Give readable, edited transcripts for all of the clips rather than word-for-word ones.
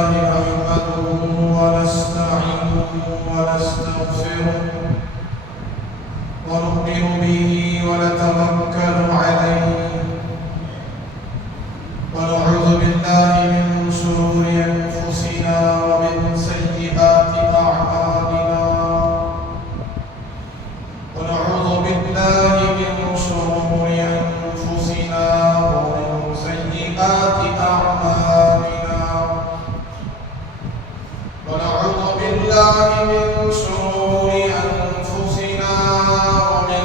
لله نحمده ونستعينه ونستغفره ونؤمن به ونتوكل عليه ونعوذ بالله من شرور أنفسنا ومن سيئات أعمالنا ونعوذ بالله من شرور أنفسنا ومن سيئات أعمالنا ونعوذ بالله من شرور أنفسنا ومن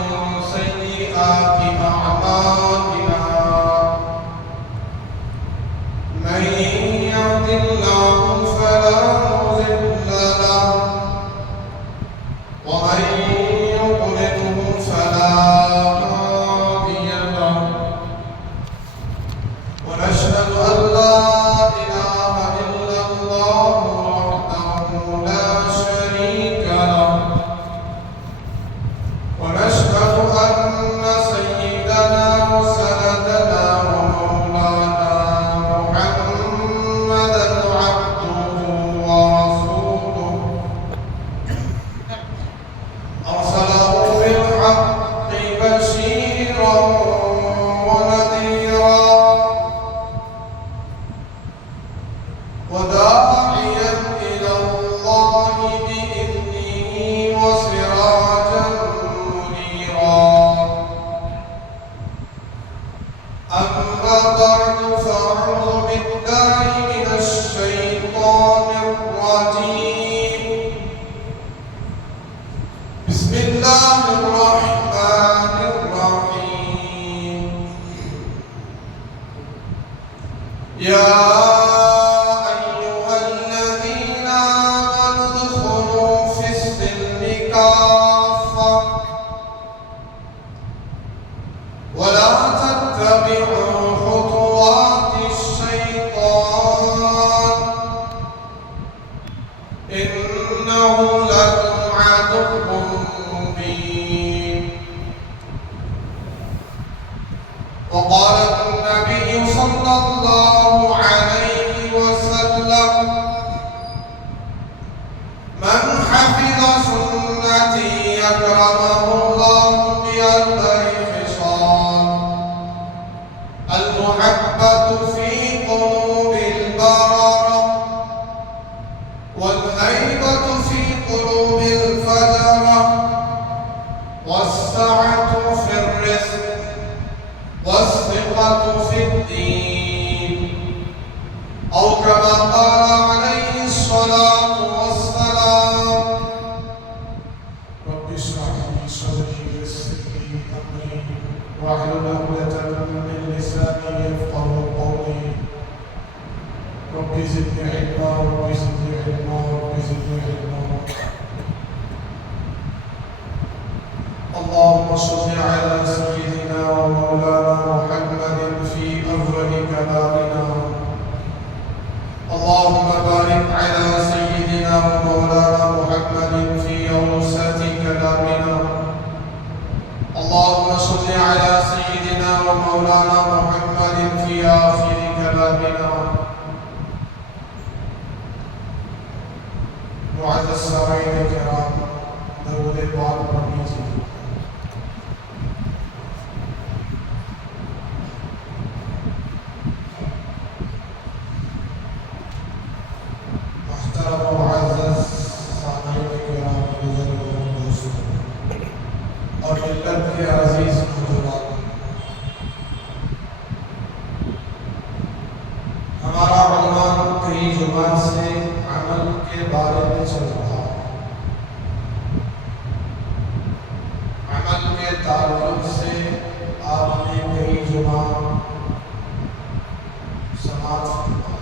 سيئات أعمالنا من يهد الله فلا مضل له ومن يضلله فلا هادي له ونشهد أن لا إله إلا الله وحده لا شريك له ونشهد أن سيدنا وسندنا ومولانا محمدا عبده ورسوله أرسله بالحق بشيرا ونذيرا وداعيا إلى الله بإذنه وسراجا منيرا أما بعد فأعوذ بالله من الشيطان الرجيم بسم الله الرحمن الرحيم يا أيها الذين آمنوا ادخلوا في السلم كافة ولا تتبعوا خطوات الشيطان إنه لكم عدو مبين وقال النبي صلى الله عليه وسلم من حفظ سنتي أكرمه الله بأربع خصال المحبة في قلوب البررة والهيبة في قلوب الفجرة والسعة في الرزق والثقة في الدين أو كما قال عليه الصلاة والسلام رب اشرح لي صدري ويسر لي أمري واحلل عقدة من لساني يفقهوا قولي رب زدني علما رب زدني علما رب زدني علما اللهم صل على سيدنا ومولانا محمد في أفضل كلامنا اللهم بارك على سيدنا ومولانا محمد في أوسط كلامنا اللهم صل على سيدنا ومولانا محمد في آخر كلامنا معزز السامعين الكرام درود پاک پڑھنی چاہیے محترم و معزز سامعین کرام بزرگوں دوستوں اور ملت کے عزیز بزرگان ہمارا عنوان کئی زبان سے عمل کے بارے میں چل رہا ہے عمل کے تعلق سے آپ نے کئی زبان سماعت کیا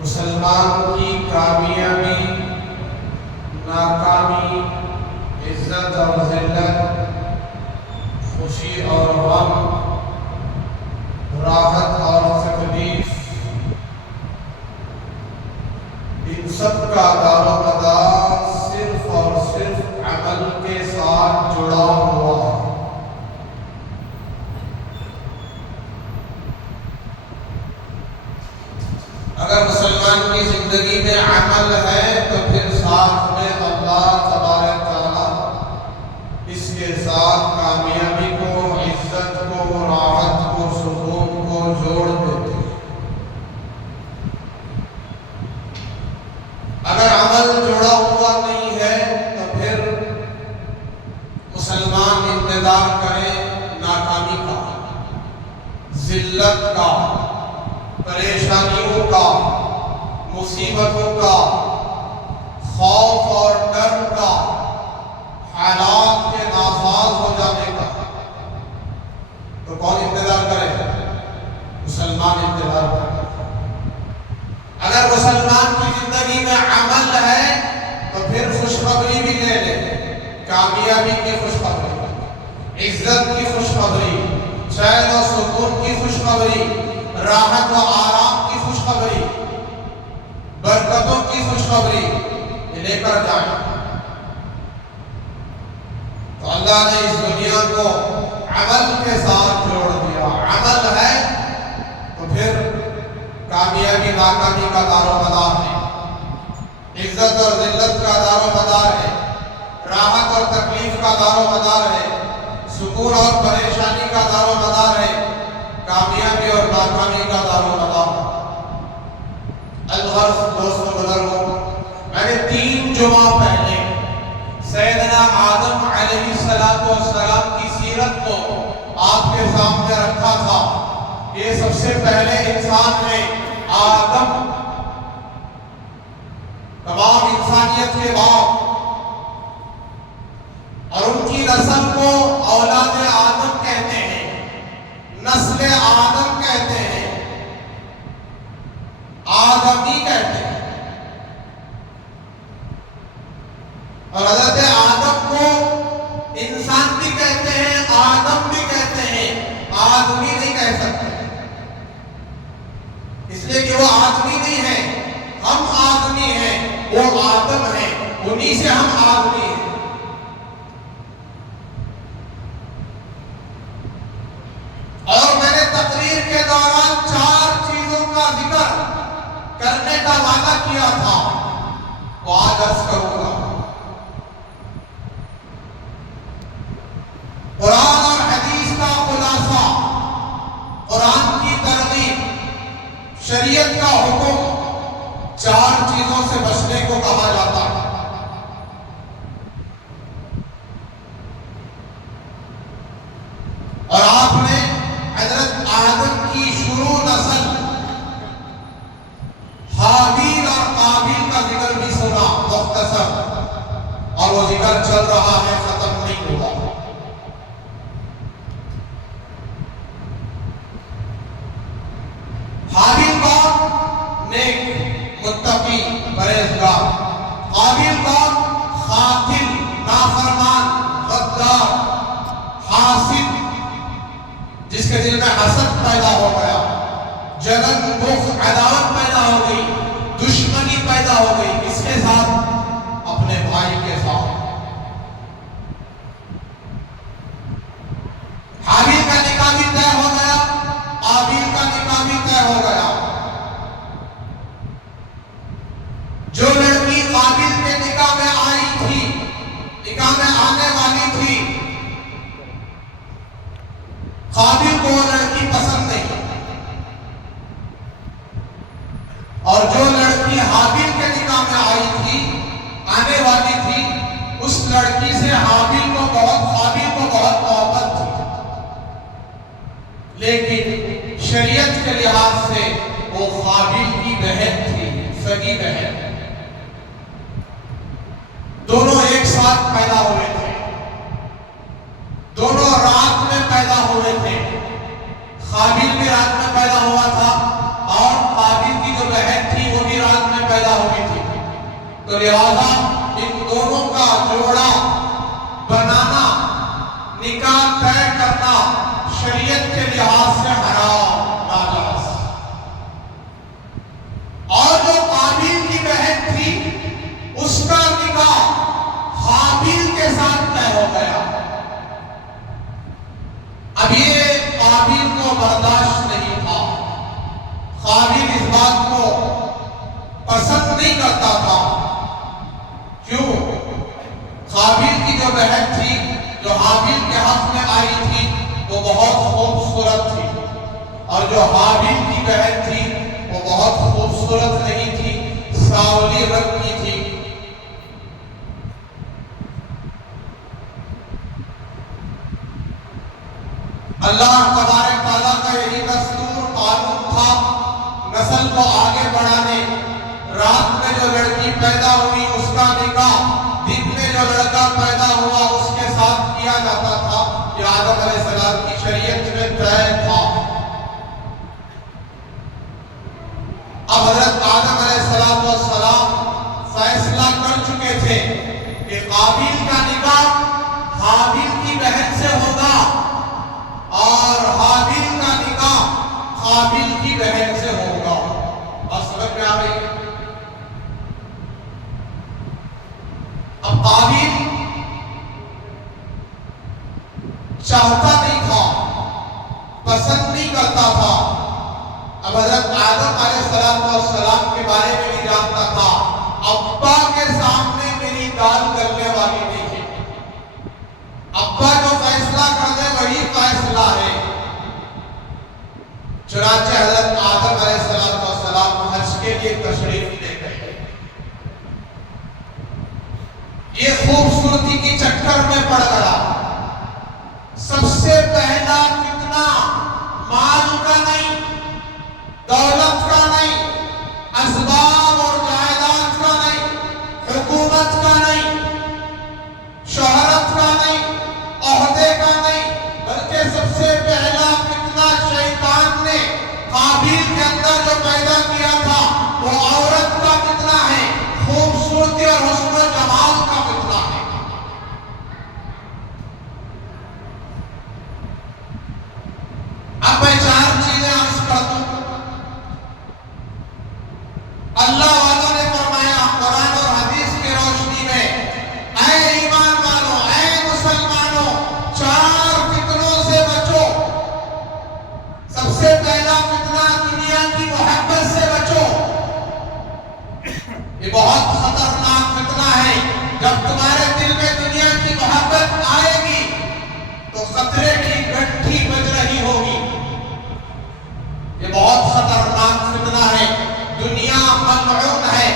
مسلمان کی کامیابی ناکامی عزت اور ذلت خوشی اور غم راحت اور تکلیف ان سب کا دار و مدار صرف اور صرف عمل کے ساتھ جڑا ہوا ہے عمل ہے تو پھر ساتھ میں اللہ تبارک تعالیٰ اس کے ساتھ کامیابی کو، عزت کو، راحت کو، سکون کو جوڑ دیتے ہیں۔ اگر عمل جوڑا ہوا نہیں ہے تو پھر مسلمان انتظار کرے ناکامی کا، ذلت کا، پریشانیوں کا، مصیبتوں کا، خوف اور ڈر کا، حالات کے نافذ ہو جانے کا۔ تو کون انتظار کرے؟ مسلمان انتظار کرے۔ اگر مسلمان کی زندگی میں عمل ہے تو پھر خوشخبری بھی لے لے، کامیابی کی خوشخبری، عزت کی خوشخبری، چین و سکون کی خوشخبری، راحت و آرام کی خوشخبری، برکتوں کی خوشخبری لے کر جائیں۔ تو اللہ نے اس دنیا کو عمل کے ساتھ جوڑ دیا۔ عمل ہے تو پھر کامیابی ناکامی کا دار و مدار ہے، عزت اور ذلت کا دار و مدار ہے، راحت اور تکلیف کا دار و مدار ہے، سکون اور پریشانی کا دار و مدار ہے، کامیابی اور ناکامی کا دار و مدار ہے۔ الغرض دوستوں بزرگوں، میں نے 3 جمعہ پہلے سیدنا آدم علیہ السلام کی سیرت کو آپ کے سامنے رکھا تھا۔ یہ سب سے پہلے انسان ہے آدم، تمام انسانیت کے باپ، اور ان کی نسل کو اولاد آدم کہتے ہیں، نسل آدم کہتے ہیں، آدمی کہتے ہیں۔ اور حضرت آدم کو انسان بھی کہتے ہیں، آدم بھی کہتے ہیں، آدمی نہیں کہہ سکتے، اس لیے کہ وہ آدمی نہیں ہے، ہم آدمی ہیں، وہ آدم ہیں، انہی سے ہم آدمی ہیں۔ اور میں نے تقریر کے دوران 4 چیزوں کا ذکر کرنے کا وعدہ کیا تھا، وہ آج عرض کروں گا۔ قرآن اور حدیث کا خلاصہ، قرآن کی ترغیب، شریعت کا حکم، 4 چیزوں سے بچنے کو کہا جاتا ہے۔ اور آپ نے حضرت آدم کی شروع نسل حابیل اور قابیل کا ذکر بھی سنا مختصر، اور وہ ذکر چل رہا ہے، ختم نہیں ہوا۔ حابیل کون؟ نیک، متقی، پرہیزگار۔ قابیل کون؟ قاتل، نافرمان، غدار، حاسد، جس کے دل میں حسد پیدا ہو گیا، جلن، بغض، عداوت پیدا ہو گئی، دشمنی پیدا ہو گئی، کس کے ساتھ؟ اپنے بھائی کے ساتھ۔ حابیل کا نکاح بھی طے ہو گیا، قابیل کا نکاح بھی طے ہو گیا۔ جو لڑکی قابیل کے نکاح میں آئی تھی، نکاح میں آنے والی تھی، قابیل کو وہ لڑکی پسند نہیں، اور جو لڑکی حابیل کے نکاح میں آئی تھی، آنے والی تھی، اس لڑکی سے قابیل کو بہت محبت تھی، لیکن شریعت کے لحاظ سے وہ قابیل کی بہن تھی، سگی بہن۔ دونوں ایک ساتھ پیدا ہوئے تھے، دونوں رات میں پیدا ہوئے تھے، قابیل بھی رات میں پیدا ہوا تھا، اور قابیل کی جو بہن تھی وہ بھی رات میں پیدا ہوئی تھی۔ تو لہذا ان دونوں کا جوڑا بنانا، نکاح طے کرنا شریعت کے لحاظ سے حرام، ناجائز۔ اور جو قابیل کی بہن تھی، اس کا نکاح حابیل کے ساتھ طے ہو گیا۔ اب یہ قابیل کو برداشت نہیں تھا، قابیل اس بات کو پسند نہیں کرتا تھا۔ خوبصورت تھی، اور جو حابیل کی بہن تھی وہ بہت خوبصورت نہیں تھی، سانولی رنگ کی تھی۔ اللہ تبارک تعالیٰ کا یہی دستور قانون تھا، نسل کو آگے بڑھانے۔ رات میں جو لڑکی پیدا ہوئی اس کا نکاح دن میں جو لڑکا پیدا ہوا اس کے ساتھ کیا جاتا تھا۔ یہ آدم علیہ السلام کی شریعت میں طے تھا۔ اب حضرت آدم علیہ السلام فیصلہ کر چکے تھے کہ قابیل کا نکاح حابیل کی بہن سے ہوگا اور حابیل کا نکاح قابیل کی بہن سے ہوگا۔ بس سمجھ میں آ رہی ہے؟ اب قابیل چاہتا نہیں تھا، پسند نہیں کرتا تھا۔ اب حضرت آدم علیہ السلام کے بارے میں بھی جانتا تھا، ابا کے سامنے میری دال گلنے والی نہیں ہے، ابا جو فیصلہ کر دے وہی فیصلہ ہے۔ چنانچہ حضرت آدم علیہ السلام حج کے لیے تشریف لے گئے۔ یہ خوبصورتی کی چکر میں پڑ گیا۔ سب سے پہلا فتنہ مال کا نہیں، دولت کا نہیں، اسباب اور جائیداد کا نہیں، حکومت کا نہیں، شہرت کا نہیں، عہدے کا نہیں، بلکہ سب سے پہلا فتنہ شیطان نے قابیل کے اندر جو پیدا کیا تھا وہ عورت کا فتنہ ہے، خوبصورتی اور حسن و جمال کا فتنہ ہے۔ اب میں چار چیزیں عرض کر دوں۔ اللہ والوں نے فرمایا قرآن اور حدیث کی روشنی میں، اے ایمان والوں، اے مسلمانوں، چار فتنوں سے بچو۔ سب سے پہلا فتنہ دنیا کی محبت سے بچو۔ یہ بہت خطرناک فتنہ ہے۔ جب تمہارے دل میں دنیا کی محبت آئے گی تو خطرے کی گھنٹی بج رہی ہوگی۔ یہ بہت خطرناک فتنہ ہے۔ دنیا ملعون ہے،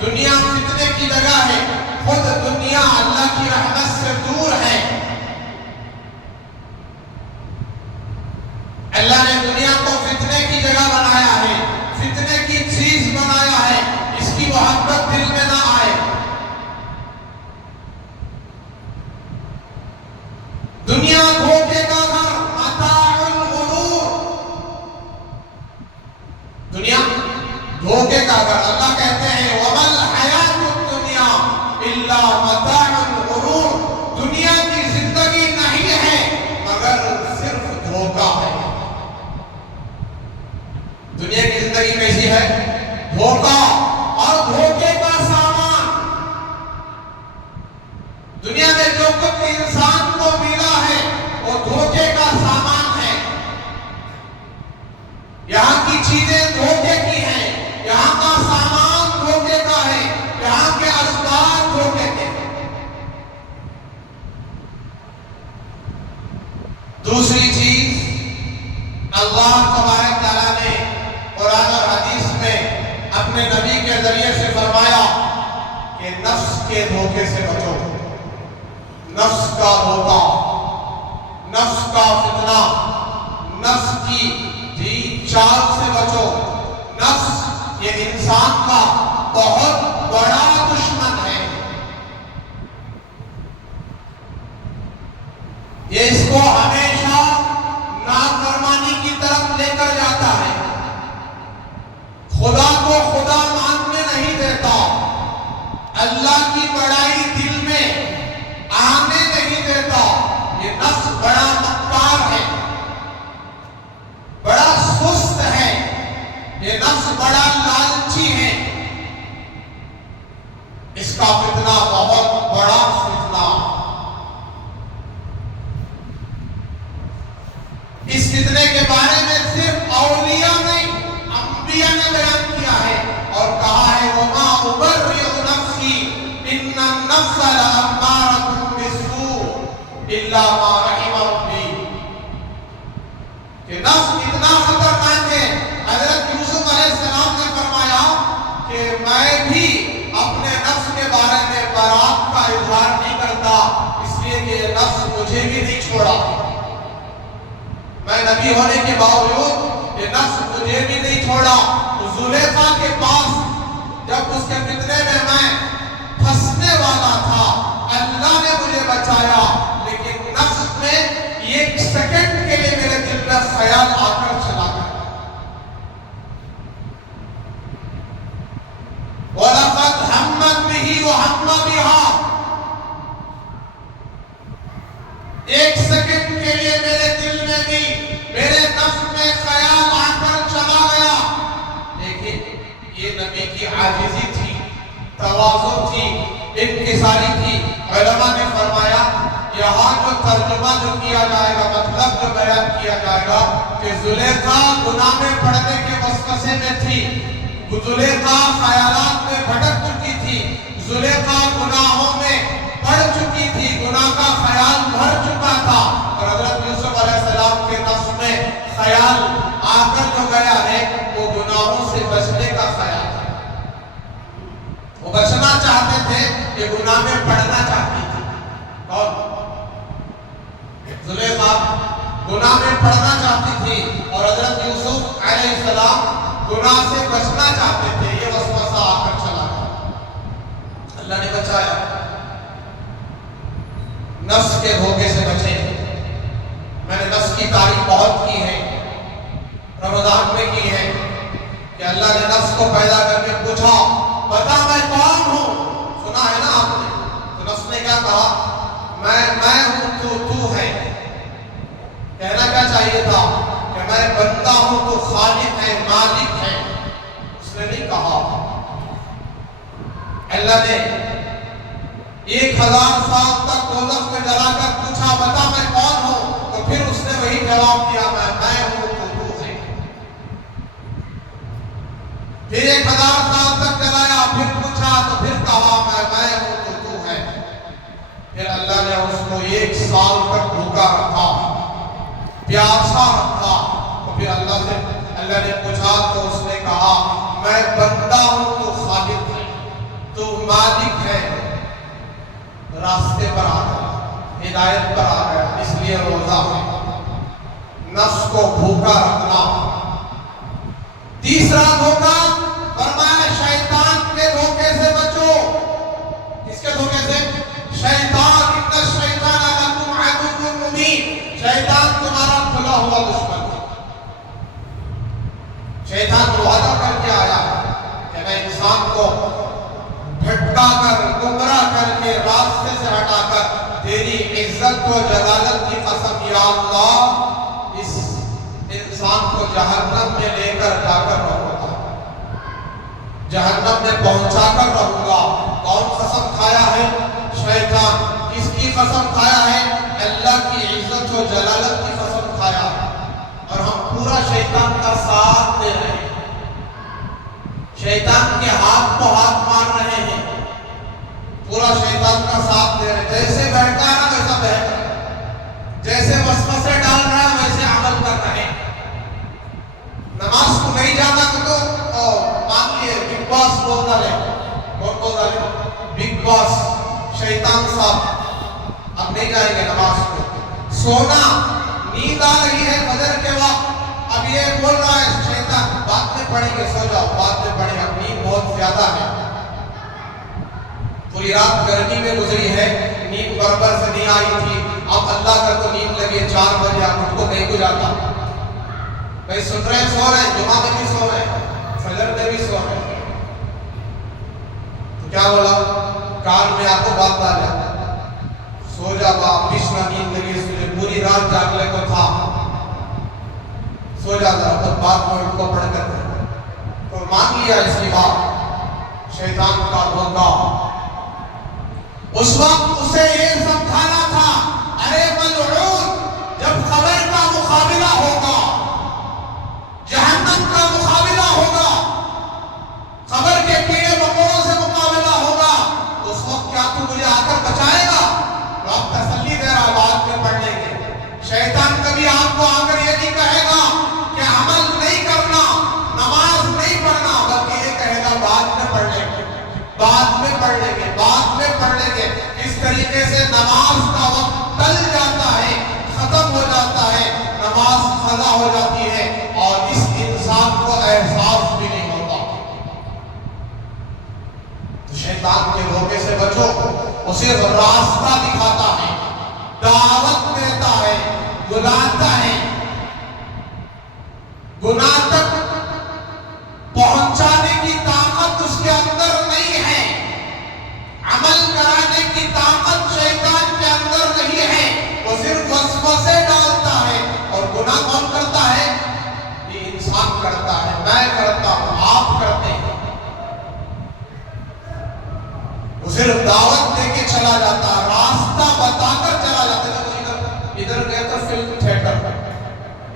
دنیا فتنے کی جگہ ہے، خود دنیا اللہ کی رحمت سے دور ہے۔ اللہ نے دنیا کو فتنے کی جگہ بنایا ہے، فتنے کی چیز بنایا ہے، اس کی محبت دل میں نہ آئے۔ دنیا دھوکے کا گھر، متاع الغرور۔ دنیا دھوکے کا گھر۔ اللہ کہتے ہیں وَمَا الْحَيَاةُ الدُّنْيَا إِلَّا مَتَاعُ الْغُرُورِ۔ دنیا کی زندگی نہیں ہے مگر صرف دھوکا ہے۔ دنیا کی زندگی کیسی ہے؟ دھوکا اور دھوکے کا سامان۔ دنیا میں جو کچھ انسان کو ملا ہے وہ دھوکے کا سامان ہے۔ یہاں کی چیزیں دھوکے کی ہیں، یہاں کا سامان دھوکے کا ہے، یہاں کے اسباب دھوکے کے ہیں۔ دوسری چیز، اللہ تبارک تعالیٰ نے قرآن اور حدیث میں اپنے نبی کے ذریعے سے فرمایا کہ نفس کے دھوکے سے بچو۔ نفس کا دھوکا، نفس کا فتنہ، نفس کی چال سے بچو۔ نفس یہ انسان کا بہت بڑا دشمن ہے۔ یہ اس کو ہمیشہ نافرمانی کی طرف لے کر جاتا ہے، خدا کو خدا ماننے نہیں دیتا، اللہ کی بڑائی دل میں آنے نہیں دیتا۔ یہ نفس بڑا مکار ہے، بڑا سست ہے، یہ نفس بڑا لالچی ہے۔ اس کا فتنہ بہت بڑا فتنہ۔ اس فتنے کے بارے میں صرف اولیاء نہیں، انبیاء نے بیان کیا ہے اور کہا ہے وَمَا أُبَرِّئُ نَفْسِي إِنَّ النَّفْسَ لَأَمَّارَةٌ بِالسُّوءِ إِلَّا مَا رَحِمَ رَبِّي۔ نفس مجھے بھی نہیں چھوڑا، میں نبی ہونے کے باوجود یہ نفس مجھے بھی نہیں چھوڑا۔ زلیخا کے پاس جب اس کے فتنے میں پھنسنے والا تھا، اللہ نے مجھے بچایا، لیکن نفس میں ایک سیکنڈ کے لیے میرے دل میں خیال آ کر چلا گیا۔ وَلَقَدْ هَمَّتْ بِهِ وَهَمَّ بِهَا، ایک سیکنڈ کے لیے میرے دل میں بھی میرے نفس میں خیال آ کر چلا گیا۔ لیکن یہ نبی کی عاجزی تھی، تواضع تھی، انکساری تھی۔ علماء نے فرمایا یہاں جو ترجمہ جو کیا جائے گا، مطلب جو بیان کیا جائے گا کہ زلیخا گناہ میں پڑنے کے وسوسے میں تھی، زلیخا خیالات میں بھٹک چکی تھی، زلیخا گناہوں میں پڑ چکی تھی، گناہ کا خیال بھر چکا تھا، اور حضرت یوسف علیہ السلام کے نفس میں خیال آ کر جو گیا ہے وہ گناہوں سے بچنے کا خیال ہے۔ وہ بچنا چاہتے تھے کہ گناہ میں پڑنا چاہتی تھی۔ کون؟ زلیخا گناہ میں پڑنا چاہتی تھی، اور حضرت یوسف علیہ السلام گناہ سے بچنا چاہتے تھے۔ یہ وسوسہ آ کر چلا گیا، اللہ نے بچایا۔ نفس کے دھوکے سے بچیں۔ میں نے نفس کی تعریف بہت کی ہے، رمضان میں کی ہے، کہ اللہ نے نفس کو پیدا کر کے پوچھا بتا میں کون ہوں؟ سنا ہے نا آپ نے؟ تو نفس نے کیا کہا؟ میں ہوں تو ہے۔ کہنا کیا چاہیے تھا کہ میں بندہ ہوں تو خالق ہے، مالک ہے۔ اس نے نہیں کہا۔ اللہ نے 1000 سال تک دوزخ میں جلا کر پوچھا بتا میں کون ہوں، تو پھر اس نے وہی جواب دیا میں ہوں تو ہے۔ پھر 1000 سال تک جلایا، پھر پوچھا تو پھر کہا میں ہوں تو ہے۔ پھر اللہ نے اس کو 1 سال تک بھوکا رکھا، پیاسا رکھا، تو پھر اللہ نے پوچھا تو اس نے کہا میں بندہ ہوں تو خالق ہے، تو مالک ہے۔ راستے پر آ گیا، ہدایت پر آ گیا۔ اس لیے روزہ ہے، نفس کو بھوکا رکھنا۔ تیسرا دھوکا فرمایا شیطان کے دھوکے سے بچو۔ کس کے دھوکے سے؟ شیطان، ان الشیطان لکم عدو مبین، شیطان تمہارا کھلا ہوا دشمن ہے۔ شیطان وعدہ کر کے آیا کہ میں انسان کو بھٹکا کر، گمراہ کر کے، راستے سے ہٹا کر تیری عزت و جلالت کی قسم یا اللہ اس انسان کو جہنم میں لے کر جا کر رہوں گا، جہنم میں پہنچا کر رہوں گا۔ کون قسم کھایا ہے؟ شیطان۔ کس کی قسم کھایا ہے؟ اللہ کی عزت و جلالت کی قسم کھایا۔ اور ہم پورا شیطان کا ساتھ دے رہے ہیں، شیطان کے ہاتھ کو ہاتھ مار رہے ہیں، پورا شیطان کا ساتھ دے رہے ہیں۔ جیسے بہتا ہے نا ویسا بہت رہے ہیں، جیسے وسوسے ڈال رہا ہے ویسے عمل کر رہے ہیں۔ نماز کو نہیں جانا تو مان لیے بگ باس بول ڈالے، کون بول ڈالے؟ بگ باس، شیطان صاحب اب نہیں جائیں گے نماز کو۔ سونا، نیند آ رہی ہے فجر کے وقت، اب یہ بول رہا ہے شیطان بعد میں پڑھیں گے، سو جاؤ بعد میں پڑھیں گے، اب نیند بہت زیادہ ہے، پوری رات گرمی میں گزری ہے، نیند برابر سے نہیں آئی تھی، اب اللہ کا تو نیند لگے 4 بجے، آپ خود کو نہیں گزارتا۔ بھائی سن رہے ہیں، سو رہے ہیں، جمعہ میں بھی سو رہے ہیں، فجر میں بھی سو رہے ہیں، تو کیا بولا؟ کان میں آپ کو بات ڈالا، سو جا باپ، بشنا نیند لگی، سوجے پوری رات جاگلے کو تھا، سو جاتا، تب بات میں ان کو پڑھ کر دے تو مان لیا اس کی بات۔ شیطان کا دھوکا، اس وقت اسے یہ سمجھانا تھا ارے ملعون، جب قبر کا مقابلہ ہوگا، جہنم کا مقابلہ ہوگا، قبر کے کیڑے مکوڑوں سے مقابلہ ہوگا، اس وقت کیا تو مجھے آ کر بچائے گا؟ تو آپ تسلی دے رہا، بعد میں پڑھ لیں گے۔ شیطان کبھی آپ کو آ کر یہ نہیں کہے گا کہ عمل نہیں کرنا، نماز نہیں پڑھنا، بلکہ یہ کہے گا بعد میں پڑھ لیں گے، بعد میں پڑھ لیں گے، بعد میں پڑھ لیں گے۔ اس طریقے سے نماز کا وقت ٹل صرف راستہ دکھاتا ہے، دعوت دیتا ہے، بلاتا ہے. گناہ تک پہنچانے کی طاقت اس کے اندر نہیں ہے، عمل کرانے کی طاقت شیطان کے اندر نہیں ہے. وہ صرف وسوسے ڈالتا ہے. اور گناہ کون کرتا ہے؟ یہ انسان کرتا ہے، میں کرتا ہوں، آپ کرتے ہیں. وہ صرف دعوت دے کے چلا جاتا ہے، راستہ بتا کر چلا جاتا ہے. ادھر گئے تو فلم تھیٹر،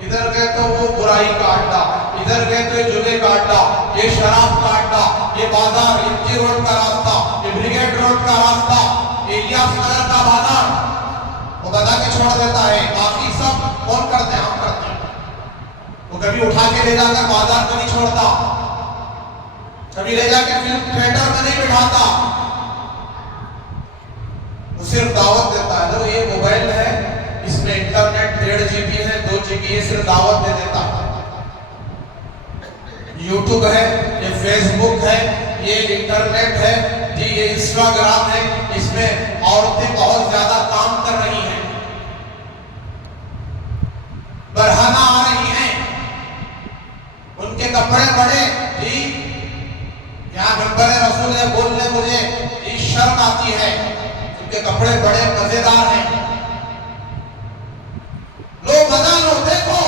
ادھر گئے تو وہ برائی کا اڈا، ادھر گئے تو جگے کا اڈا، یہ شراب کا اڈا، یہ بازار، یہ روڈ کا راستہ، یہ بریگیڈ روڈ کا راستہ، یہ الیاس نگر کا بازار. وہ بتا کے چھوڑ دیتا ہے. باقی سب کون کرتے ہیں؟ ہم کرتے ہیں. وہ کبھی اٹھا کے لے جا کر بازار میں نہیں چھوڑتا، کبھی لے جا کے فلم تھیٹر میں نہیں بٹھاتا. وہ صرف دعوت دیتا ہے. لو یہ موبائل ہے، اس میں انٹرنیٹ 1.5 GB ہے، 2 GB ہے، صرف دعوت دے دیتا ہے. یوٹیوب ہے، یہ فیس بک ہے، یہ انٹرنیٹ ہے جی، یہ انسٹاگرام ہے، اس میں عورتیں بہت زیادہ کام کر رہی ہیں، برہنہ آ رہی ہیں، ان کے کپڑے بڑے جی. یہاں منبر رسول ہے، بولنے مجھے یہ شرم آتی ہے، ان کے کپڑے بڑے مزیدار ہیں. لو مزہ لو، دیکھو.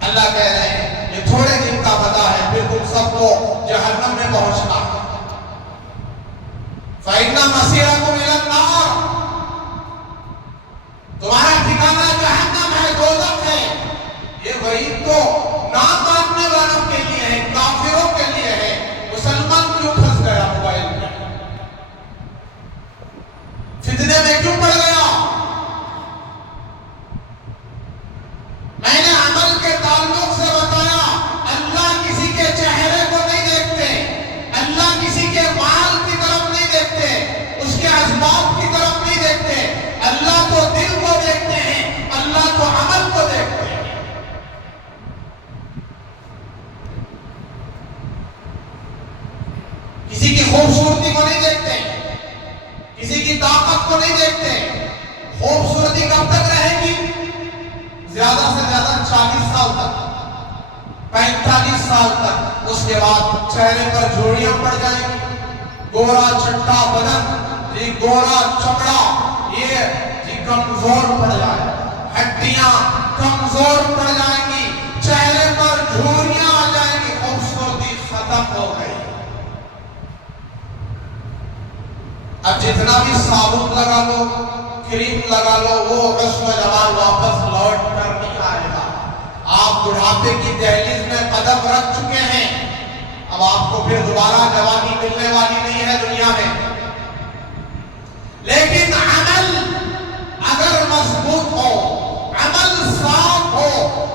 اللہ کہہ رہے ہیں یہ تھوڑے دن کا مزہ ہے، پھر تم سب کو جہنم میں پہنچنا. فَإِنَّ مَصِيرَكُمْ إِلَى النَّارِ، تمہارا ٹھکانہ جہنم ہے، دوزخ ہے. یہ وعید تو نہ ماننے والوں کے لیے ہے، کافروں کے لیے ہے. مسلمان کیوں پھنس گیا موبائل میں؟ فتنے میں کیوں پڑ گیا؟ میں نے عمل کے تعلق سے بتایا، اللہ کسی کے چہرے کو نہیں دیکھتے، اللہ کسی کے مال کی طرف نہیں دیکھتے، اس کے اسباب کی طرف نہیں دیکھتے. اللہ تو دل کو دیکھتے ہیں، اللہ تو عمل کو دیکھتے ہیں. کسی کی خوبصورتی کو نہیں دیکھتے، کسی کی طاقت کو نہیں دیکھتے. خوبصورتی کب تک رہے گی؟ زیادہ سے زیادہ 40 سال تک، 45 سال تک. اس کے بعد چہرے پر جھوڑیاں پڑ جائیں گی، گورا چھٹا بدن، یہ گورا چمڑا یہ کمزور پڑ جائے، ہڈیاں کمزور پڑ جائیں گی، چہرے پر جھوریاں آ جائیں گی، خوبصورتی ختم ہو گئی. اب جتنا بھی صابن لگا لو، کریم لگا لو، وہ حسن و جمال واپس لوٹ کر نہیں آئے گا. آپ بڑھاپے کی دہلیز میں قدم رکھ چکے ہیں، اب آپ کو پھر دوبارہ جوانی ملنے والی نہیں ہے دنیا میں. لیکن عمل اگر مضبوط ہو، عمل صاف ہو،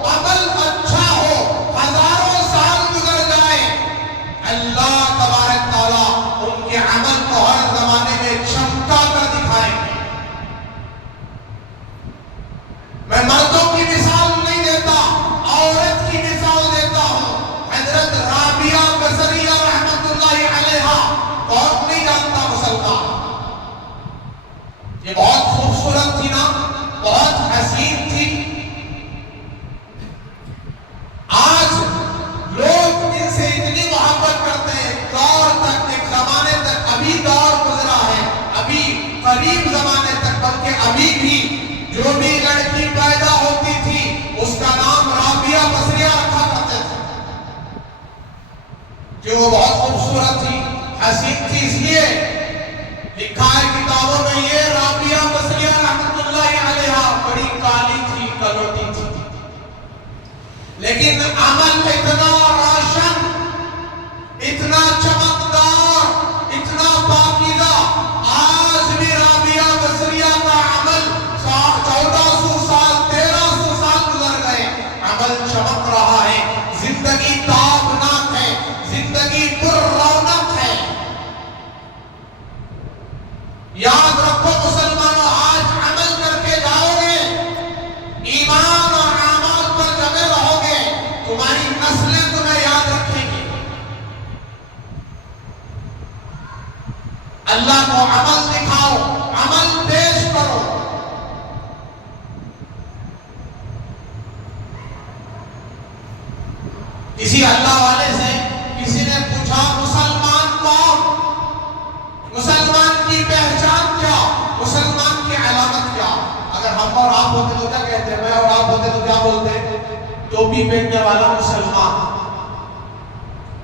عمل اچھا ہو، ہزاروں سال گزر جائیں، اللہ تبارک تعالیٰ ان کے عمل کو ہر زمانے میں چمکا کر دکھائیں گے. میں مردوں کی مثال نہیں دیتا، عورت کی مثال دیتا ہوں. حضرت رابعہ بصریہ رحمت اللہ علیہا، کون نہیں جانتا مسلمان؟ یہ بہت خوبصورت تھی نا، بہت حسین تھی. آج لوگ ان سے اتنی محبت کرتے ہیں، دور تک، ایک زمانے تک، ابھی دور گزرا ہے، ابھی قریب زمانے تک، بلکہ ابھی بھی جو بھی لڑکی پیدا ہوتی تھی اس کا نام رابعہ بصریہ رکھا کرتے تھے، کہ وہ بہت خوبصورت تھی، حسین تھی. اس لیے لکھا ہے کتابوں میں یہ رابعہ بصریہ رحمت اللہ علیہا بڑی کالی تھی، کلوٹی تھی، لیکن عمل اتنا روشن، اتنا چمکدار، اتنا پاکیزہ. آج بھی رابعہ بصریہ کا عمل 1400 سال 1300 سال گزر گئے، عمل چمک رہا ہے، زندگی تابناک ہے، زندگی پر رونق ہے. یاد رکھو کو عمل دکھاؤ، عمل پیش کرو۔ کسی اللہ والے سے کسی نے پوچھا مسلمان کون؟ مسلمان کی پہچان کیا؟ مسلمان کی علامت کیا؟ اگر ہم اور آپ ہوتے تو کیا کہتے ہیں؟ میں اور آپ ہوتے تو کیا بولتے؟ ٹوپی پہننے والا مسلمان۔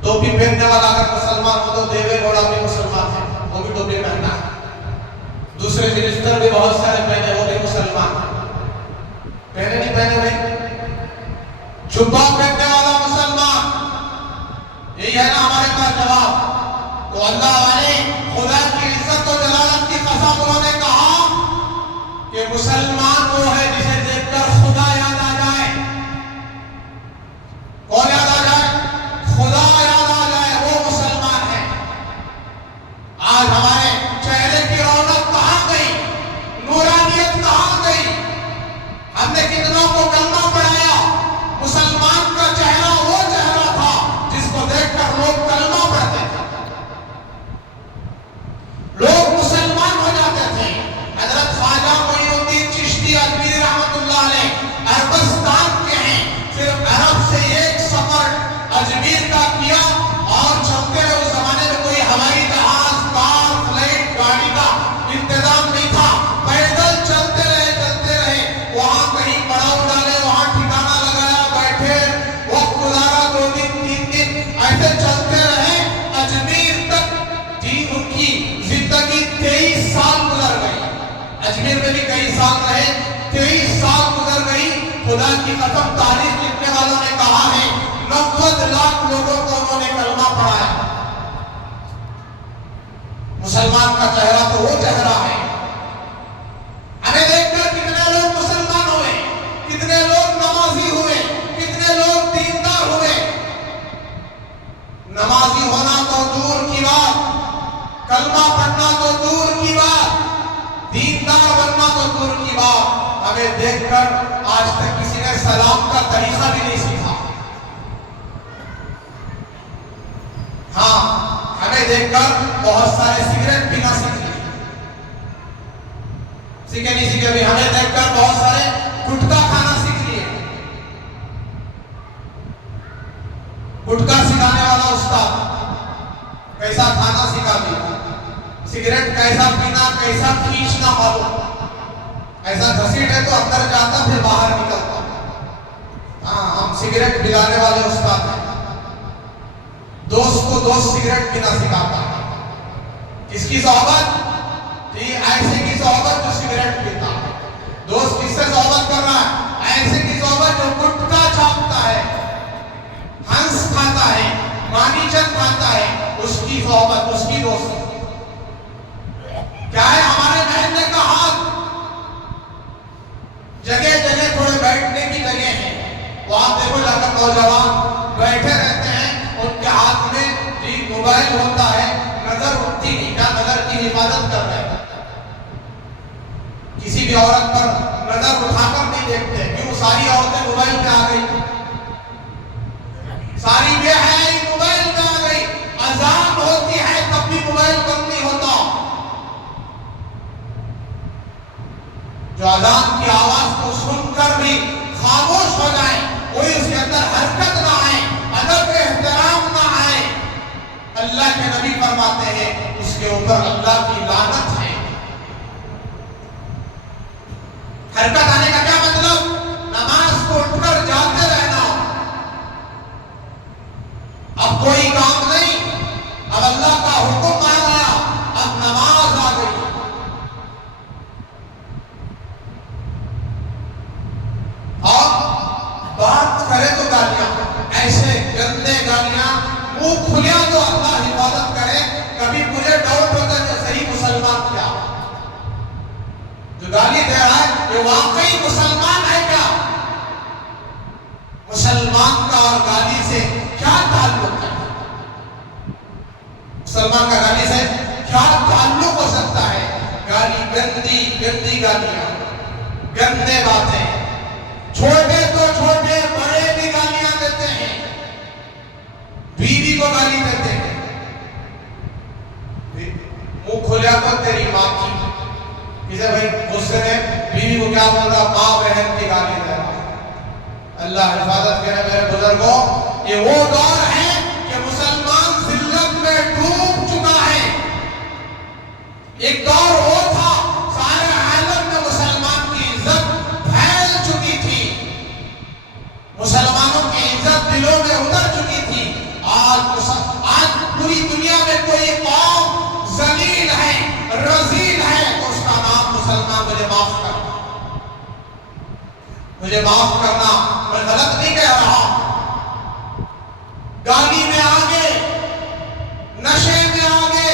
ٹوپی پہننے والا اگر مسلمان ہو تو دیوے گوڑا بھی مسلمان ہے، وہ بھی ٹوپی پہننا ہے۔ دوسرے رجسٹر بھی بہت سارے پہنے، وہ بھی مسلمان ہے۔ پہنے نہیں پہنے بھائی؟ جبہ پہننے والا مسلمان، یہی ہے نا ہمارے پاس جواب۔ تو اللہ والے خدا کی عزت و جلالت کی قسم انہوں نے کہا کہ مسلمان وہ ہے جسے دیکھ کر خدا یاد آ جائے۔ کون یاد آ جائے؟ خدا یاد آ جائے، وہ مسلمان ہے۔ آج ہمارے چہرے کی رونق کہاں گئی؟ نورانیت کہاں گئی؟ ہم نے کتنوں کو کلمہ پڑھایا؟ مسلمان کا چہرہ وہ چہرہ تھا جس کو دیکھ کر لوگ کلمہ پڑھتے تھے، لوگ مسلمان ہو جاتے تھے۔ حضرت خواجہ معین الدین چشتی اجمیری رحمت اللہ علیہ عربستان کے ہیں، صرف عرب سے ایک سفر اجمیر کا کیا اور چلتے رہے۔ اس زمانے میں کوئی ہوائی جہاز، کار، فلائٹ، گاڑی کا انتظام نہیں تھا، پیدل چلتے رہے، وہاں کہیں پڑاؤ ڈالے، وہاں ٹھکانہ لگایا، بیٹھے، وقت گزارا، 2 دن 3 دن ایسے چلتے رہے اجمیر تک۔ جی ان کی زندگی 23 سال گزر گئی، اجمیر میں بھی کئی سال رہے، 23 سال گزر گئی۔ خدا کی قسم تاریخ لکھنے والوں نے کہا ہے 90 لاکھ لوگوں کو انہوں نے کلمہ پڑھایا۔ مسلمان کا چہرہ تو وہ چہرہ ہے۔ ہمیں دیکھ کر کتنے لوگ مسلمان ہوئے، کتنے لوگ نمازی ہوئے، کتنے لوگ دیندار ہوئے۔ نمازی ہونا تو دور کی بات، کلمہ پڑھنا تو دور کی بات، دیندار بننا تو دور کی بات۔ ہمیں دیکھ کر آج تک کسی نے سلام کا طریقہ بھی نہیں سیکھا۔ ہاں، ہمیں دیکھ کر بہت سارے سگریٹ پینا سیکھ لیے، سیکھے نہیں سیکھے بھی۔ ہمیں دیکھ کر بہت سارے گٹکا کھانا سیکھ لیے۔ گٹکا سکھانے والا استاد کیسا کھانا سکھا دیا، سگریٹ کیسا پینا، کیسا کھینچنا معلوم، ایسا گھسیٹ ہے تو اندر جاتا پھر باہر نکلتا۔ ہاں، ہم سگریٹ پلانے والے استاد ہیں۔ دوست کو دوست سگریٹ پینا سکھاتا ہے۔ کس کی صحبت؟ جی ایسے کی صحبت جو سگریٹ پیتا ہے۔ دوست کس سے صحبت کر رہا ہے؟ ایسے کی صحبت جو گٹکا چھاپتا ہے، ہنس کھاتا ہے، مانی چند کھاتا ہے، اس کی صحبت، اس کی دوستی۔ کیا ہے ہمارے محلے کا حال؟ جگہ جگہ تھوڑے بیٹھنے کی جگہ ہیں، وہاں دیکھو جا کر نوجوان بیٹھے رہتے ہیں، ان کے ہاتھ میں جی موبائل ہوتا ہے، نظر اٹھتی نہیں، کیا نظر کی حفاظت کر رہے ہیں؟ کسی بھی عورت پر نظر اٹھا کر نہیں دیکھتے، کیوں؟ ساری عورتیں موبائل پہ آ گئی، ساری بے حیائی موبائل پہ آ گئی۔ اذان ہوتی ہے تب بھی موبائل بند نہیں ہوتا۔ جو اذان کی آواز کو سن کر بھی خاموش ہو جائے، کوئی اس کے اندر حرکت نہ آئے، ادب احترام نہ آئے، اللہ کے نبی فرماتے ہیں اس کے اوپر اللہ کی لعنت ہے۔ حرکت آنے کا کیا مطلب؟ نماز کو اٹھ کر جاتے رہنا، اب کوئی کام نہیں، اب اللہ کا حکم آ گیا، اب نماز آ گئی۔ اور بات کرے تو گالیاں، ایسے گندے گالیاں، منہ کھلیا تو اللہ حفاظت کرے۔ کبھی مجھے ڈاؤٹ ہوتا ہے کہ صحیح مسلمان کیا؟ جو گالی دے رہا ہے یہ واقعی مسلمان ہے کیا؟ مسلمان کا اور گالی سے کیا تعلق ہے؟ مسلمان کا گالی سے کیا تعلق ہو سکتا ہے؟ گالی گندی گندی گالیاں، گندے باتیں، چھوٹے تو چھوٹے بڑے بھی گالیاں دیتے ہیں، بیوی کو گالی دیتے ہیں، منہ کھلا بولیا تو تیری ماں کی. کسی بھائی غصے میں بیوی کو کیا بول رہا؟ ماں بہن کی گالی دے رہا. اللہ حفاظت کرے میرے بزرگوں. یہ وہ دور ہے کہ مسلمان ذلت میں ڈوب چکا ہے. ایک دور وہ تھا سارے عالم میں مسلمان کی عزت پھیل چکی تھی، مسلمانوں کی عزت دلوں میں اتر چکی تھی. آج پوری دنیا میں کوئی قوم ذلیل ہے، رذیل ہے تو اس کا نام مسلمان. مجھے معاف کرنا، مجھے معاف کرنا، میں غلط نہیں کہہ رہا. گالی میں آگے، نشے میں آگے،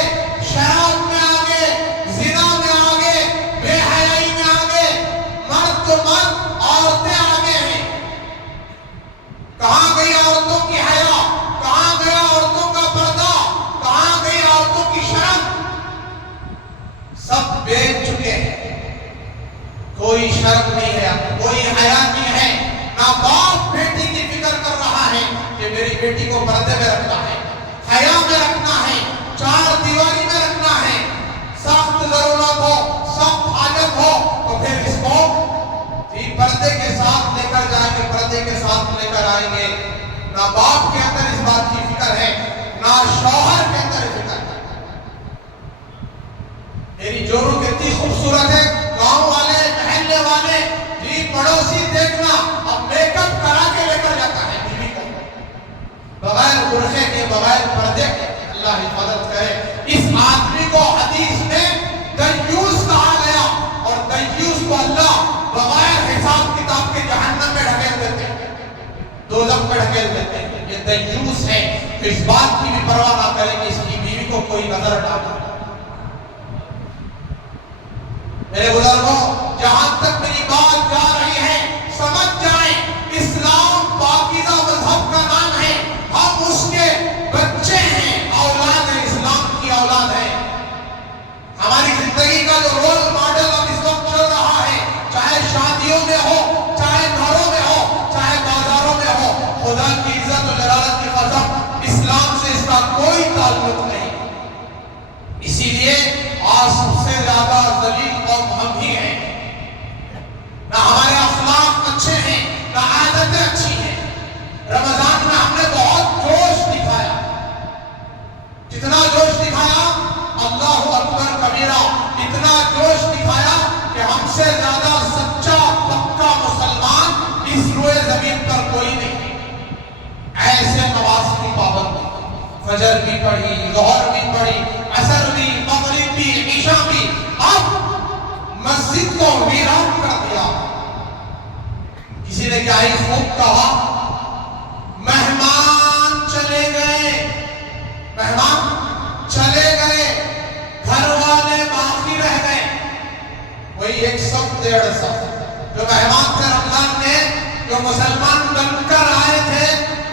شراب میں آگے، زنا میں آگے، بے حیائی میں آگے، مرد تو مرد، عورتیں آگے ہیں. کہاں گئی عورتوں کی حیا؟ کہاں گیا عورتوں کا پردہ؟ کہاں گئی عورتوں کی شرم؟ سب بیچ چکے ہیں. کوئی شرم نہیں ہے، کوئی حیا نہیں ہے. نہ باپ بیٹی کی فکر کر رہا ہے کہ میری بیٹی کو پردے میں رکھنا ہے، حیا میں رکھنا ہے، چار دیواری میں رکھنا ہے. سخت ضرورت ہو، سخت حاجت ہو تو پھر اس کو پردے کے ساتھ لے کر جائیں گے، پردے کے ساتھ لے کر آئیں گے. نہ باپ کے اندر اس بات کی فکر ہے، نہ شوہر کے اندر فکر ہے. میری جورو کتنی خوبصورت ہے، گاؤں والے، محلے والے، جی پڑوسی دیکھنا اب میک اپ کرا کے لے کر جاتا ہے بیوی کو، بغیر برقعے کے، بغیر پردے کے. اللہ حفاظت کرے. اس آدمی کو حدیث میں دیوس کہا گیا، اور دیوس کو اللہ بغیر حساب کتاب کے جہنم میں ڈھکیل دیتے ہیں، دوزخ میں ڈھکیل دیتے ہیں. یہ دیوس ہے کہ اس بات کی بھی پرواہ نہ کرے کہ اس کی بیوی کو کوئی نظر ڈالا. میرے بزرگوں، جہاں تک میری بات جا رہی ہے سمجھ جائیں، اسلام پاکیزہ مذہب کا نام ہے. ہم اس کے بچے ہیں، اولاد ہیں، اسلام کی اولاد ہے. ہماری زندگی کا جو رول ماڈل اب اس وقت چل رہا ہے، چاہے شادیوں میں ہو، چاہے گھروں میں ہو، چاہے بازاروں میں ہو، خدا کی عزت و جلالت کی قسم اسلام سے اس کا کوئی تعلق نہیں. اسی لیے آج سب سے زیادہ ذلیل قوم ہم ہی ہیں. نہ ہمارے اخلاق اچھے ہیں، نہ عادتیں اچھی ہیں. رمضان میں ہم نے بہت جوش دکھایا، جتنا جوش دکھایا اللہ اکبر کبیرہ، اتنا جوش دکھایا کہ ہم سے زیادہ سچا پکا مسلمان اس روئے زمین پر کوئی نہیں. ایسے نماز کی پابندی، فجر بھی پڑھی، ظہر بھی پڑھی، عصر بھی، مغرب بھی، عشاء بھی. اب مسجد کو ویران کر دیا. کسی نے کیا ہی خوب کہا، مہمان چلے گئے، مہمان چلے گئے، گھر والے باقی رہ گئے. وہی ایک صف، 1.5 صف جو مہمان تھے رمضان میں، جو مسلمان بن کر آئے تھے،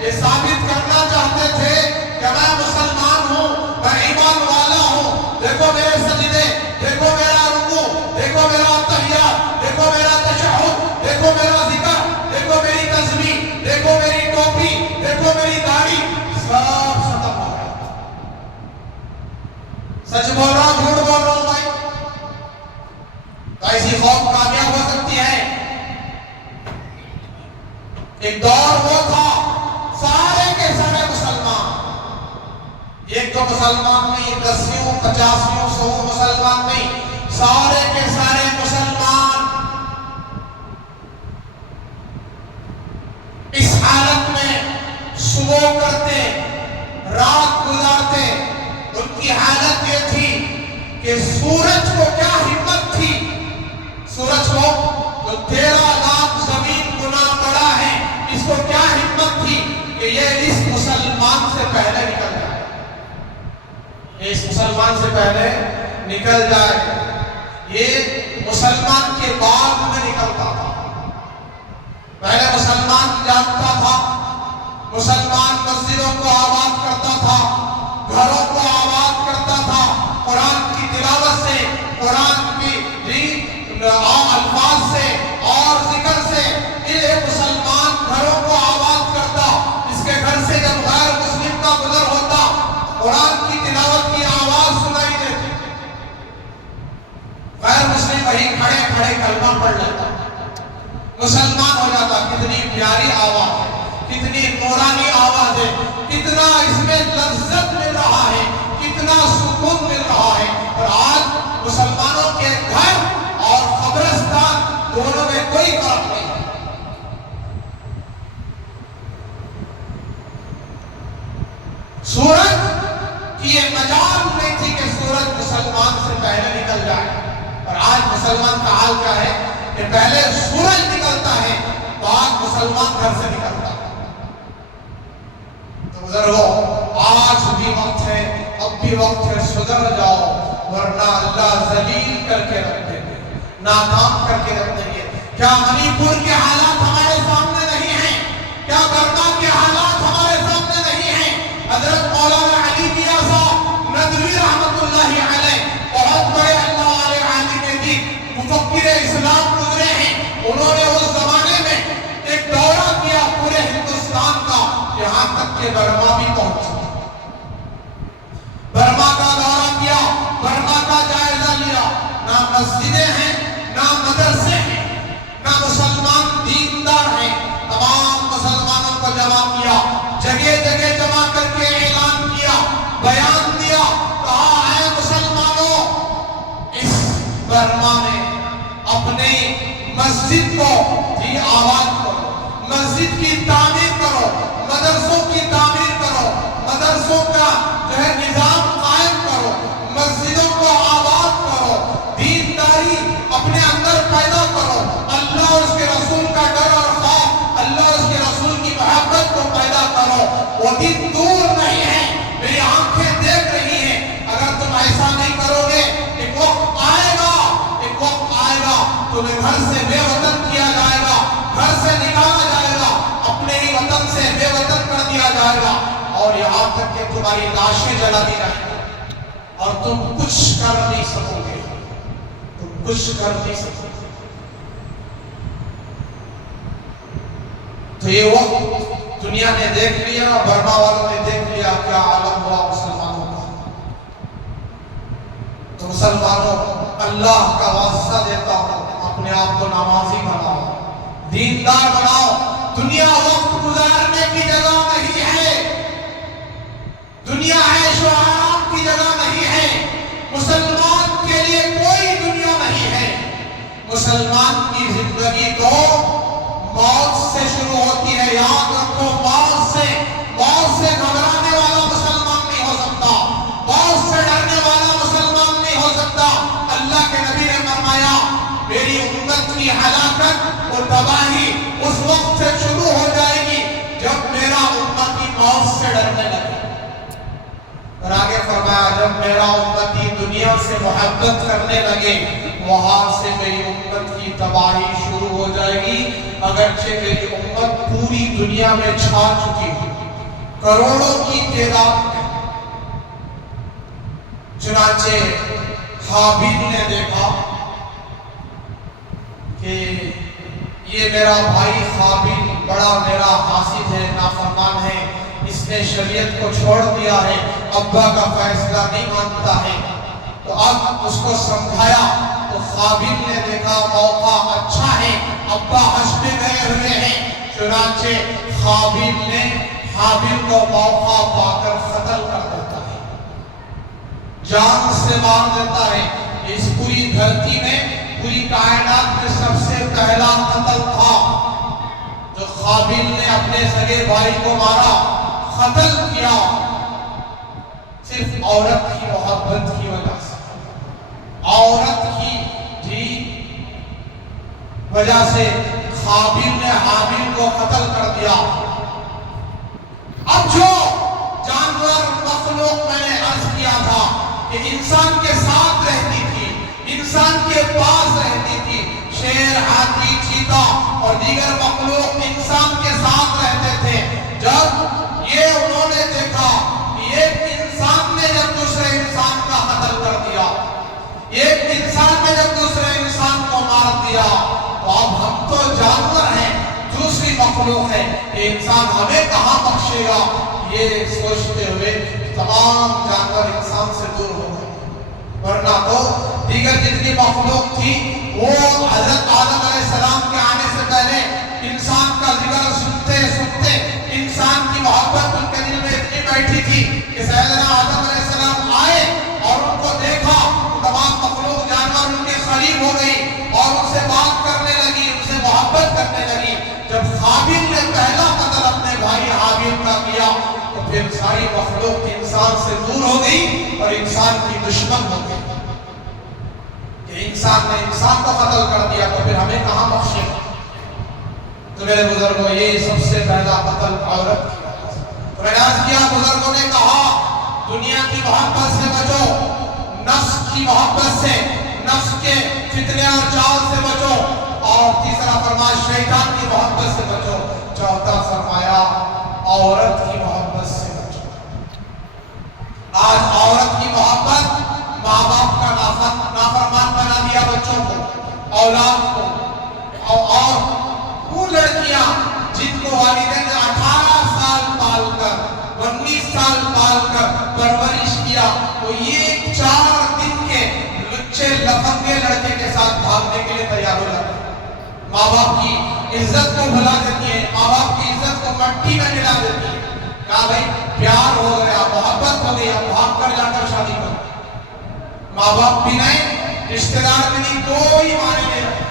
یہ ثابت کرنا چاہتے تھے کہ میں مسلمان ہوں، میں ایمان والا ہوں. دیکھو میرے سجدے، دیکھو میرا رکوع، دیکھو میرا تحیات، دیکھو میرا تشہد، دیکھو میرا ذکر، دیکھو میری تسبیح، دیکھو میری ٹوپی، دیکھو میری داڑھی. سب ختم ہو گیا. سچ بول رہا ہوں، جھوٹ بول رہا ہوں بھائی؟ تو ایسی قوم کامیاب ہو سکتی ہے؟ ایک دور وہ تھا سارے کے سارے مسلمان، ایک تو مسلمان نہیں، 10 50 100 مسلمان نہیں، سارے کے سارے مسلمان. اس حالت میں صبح کرتے، رات گزارتے. ان کی حالت یہ تھی کہ سورج کو کیا ہمت تھی، سورج کو جو 13 لاکھ زمین گنا بڑا ہے، اس کو کیا ہمت تھی کہ یہ اس مسلمان سے پہلے نکل جائے، اس مسلمان سے پہلے نکل جائے. یہ مسلمان کے بعد میں نکلتا تھا. پہلے مسلمان جاگتا تھا، مسلمان مسجدوں کو آباد کرتا تھا، گھروں کو آباد کرتا تھا، قرآن کی تلاوت سے، قرآن کی عام الفاظ سے اور ذکر سے. یہ مسلمان گھروں کو آباد کرتا. اس کے گھر سے جب غیر مسلم کا گزر ہوتا، قرآن کی تلاوت کی آواز سنائی دیتی. کلمہ پڑھ لیتا، مسلمان ہو جاتا۔ کتنی پیاری آواز ہے، کتنی نورانی آواز ہے، کتنا اس میں لذت مل رہا ہے، کتنا سکون مل رہا ہے۔ اور آج مسلمانوں کے گھر اور قبرستان دونوں میں کوئی فرق نہیں ہے۔ سورج کی یہ مجال نہیں تھی کہ سورج مسلمان سے پہلے نکل جائے، اور آج مسلمان کا حال کیا ہے کہ پہلے سورج نکلتا ہے بعد مسلمان گھر سے نکلتا ہے۔ تو بزرگوں، آج بھی وقت ہے، اب بھی وقت ہے، سدھر جاؤ، ورنہ اللہ ذلیل کر کے رکھ دیں گے، ناکام کر کے رکھ دیں گے۔ کیا منی پور کے حالات ہمارے سامنے نہیں ہیں؟ کیا برما کے حالات ہمارے سامنے نہیں ہیں؟ حضرت مولانا علی میاں صاحب ندوی رحمت اللہ علیہ بہت بڑے اللہ والے عالم دین مفکر اسلام گزرے ہیں۔ انہوں نے اس زمانے میں ایک دورہ کیا پورے ہندوستان کا، یہاں تک کہ برما بھی پہنچا۔ برما کا دورہ کیا، برما کا جائزہ لیا، نہ مسجدیں ہیں، نہ مدرسے ہیں، نہ مسلمان دیندار ہیں۔ تمام مسلمانوں کو جمع کیا، جگہ جگہ جمع کر کے اعلان کیا، بیان دیا، کہا اے مسلمانوں، اس برما میں اپنے مسجد کو بھی آباد کرو، مسجد کی تعمیر کرو، مدرسوں کی تعمیر کرو، مدرسوں کا جو ہے نظام قائم کرو، مسجدوں کو آباد کرو، دینداری اپنے اندر پیدا کرو، اللہ اور اس کے رسول کا ڈر اور خوف، اللہ اور اس کے رسول کی محبت کو پیدا کرو۔ وہ دن دور نہیں ہے، میری آنکھیں دیکھ رہی ہیں۔ اگر تم ایسا نہیں کرو گے، ایک وقت آئے گا، ایک وقت آئے گا تمہیں گھر سے بے وطن کیا جائے گا، گھر سے نکالا جائے گا، اپنے ہی وطن سے بے وطن کر دیا جائے گا، اور یہاں تک کہ تمہاری لاشیں جلا دی جائیں گی اور تم کچھ کر نہیں سکو گے، تم کچھ کر نہیں سکو گے۔ تو یہ وقت دنیا نے دیکھ لیا، برما والوں نے دیکھ لیا کیا عالم ہوا مسلمانوں کا۔ تو مسلمانوں، اللہ کا واسطہ دیتا ہوں، اپنے آپ کو نمازی بناؤ، دیندار بناؤ۔ دنیا وقت گزارنے کی جگہ نہیں ہے، دنیا عیش و آرام کی جگہ نہیں ہے۔ مسلمان کے لیے کوئی دنیا نہیں ہے۔ مسلمان کی زندگی تو موت سے شروع ہوتی ہے، یاد رکھو، موت سے گھبرانے والا مسلمان نہیں ہو سکتا، موت سے ڈرنے والا مسلمان نہیں ہو سکتا۔ اللہ کے نبی نے فرمایا میری امت کی ہلاکت اور تباہی اس وقت سے شروع ہو جائے گی جب میرا امتی موت سے ڈرنے لگے، اور آگے فرمایا جب میرا امتی دنیا سے محبت کرنے لگے، وہاں سے میری امت کی تباہی شروع ہو جائے گی۔ اگرچہ میری امت پوری دنیا میں چھا چکی ہے، کروڑوں کی تعداد میں۔ چنانچہ حابیل نے دیکھا کہ یہ میرا بھائی حابیل بڑا میرا حاسد ہے، نافرمان ہے، اس نے شریعت کو چھوڑ دیا ہے، ابا کا فیصلہ نہیں مانتا ہے۔ تو اب اس کو سمجھایا تو حابیل نے دیکھا موقع اچھا ہے، ابا حج پہ گئے ہوئے ہیں، چنانچہ حابیل نے حابیل کو موقع پا کر قتل کر دیتا ہے، جان سے مار دیتا ہے۔ اس پوری دھرتی میں، پوری کائنات میں سب سے پہلا قتل تھا جو حابیل نے اپنے سگے بھائی کو مارا، قتل کیا، صرف عورت کی محبت کی وجہ سے، عورت کی وجہ سے حابیل نے حابیل کو قتل کر دیا۔ اب جو جانور مخلوق میں نے عرض کیا تھا کہ انسان کے ساتھ رہتی تھی، انسان کے پاس رہتی تھی، شیر، ہاتھی، چیتا اور دیگر مخلوق انسان کے ساتھ رہتے تھے، جب یہ انہوں نے دیکھا کہ ایک انسان نے جب دوسرے انسان کا قتل کر دیا، ایک انسان نے جب دوسرے انسان کو مار دیا، تو اب ہم تو جانور ہیں، دوسری مخلوق ہے، یہ انسان ہمیں کہاں بخشے گا؟ یہ سوچتے ہوئے تمام جانور انسان سے دور ہو گئے، ورنہ تو دیگر جتنی مخلوق تھی وہ حضرت آدم علیہ السلام کے آنے سے پہلے انسان کا ذکر سنتے سنتے انسان کی محبت ان کے دل میں اتنی بیٹھی تھی کہ سیدنا آدم علیہ السلام آئے اور ان کو دیکھا، تمام مخلوق جانور ان کے قریب ہو گئی اور ان سے بات کرنے لگی، ان سے محبت کرنے لگی۔ جب قابیل نے پہلا قتل اپنے بھائی حابیل کا کیا تو پھر ساری مخلوق انسان سے دور ہو گئی اور انسان کی دشمن ہو گئی کہ انسان نے انسان کو قتل کر دیا تو پھر ہمیں کہاں بخشے گا؟ تو میرے بزرگوں یہ سب سے پہلا قتل عورت کی وجہ سے۔ تو میں نے عرض کیا، بزرگوں نے کہا دنیا کی محبت سے بچو، نفس کی محبت سے، نفس کے فتنے اور چال سے بچو، اور تیسرا فرمایا شیطان کی محبت سے بچو، چوتھا فرمایا عورت کی محبت سے بچو۔ آج عورت کی محبت ماں باپ کا نافرمان بنا دیا بچوں کو، اولاد کو، اور وہ لڑکیاں جن کو والدین نے 18 سال پال کر 19 سال پال کر پرورش کیا، وہ یہ 4 دن کے لچے لفنگے لڑکے کے ساتھ بھاگنے کے لیے تیار ہو جاتے ہیں، ماں باپ کی عزت کو بھلا دیتی ہے، ماں باپ کی عزت کو مٹی میں ملا دیتی ہے۔ کہا بھائی پیار ہو گیا، محبت ہو گیا، بھاگ کر جا کر شادی کرو۔ ماں باپ بھی نہیں، رشتہ دار بھی نہیں، کوئی معنی نہیں رکھتا۔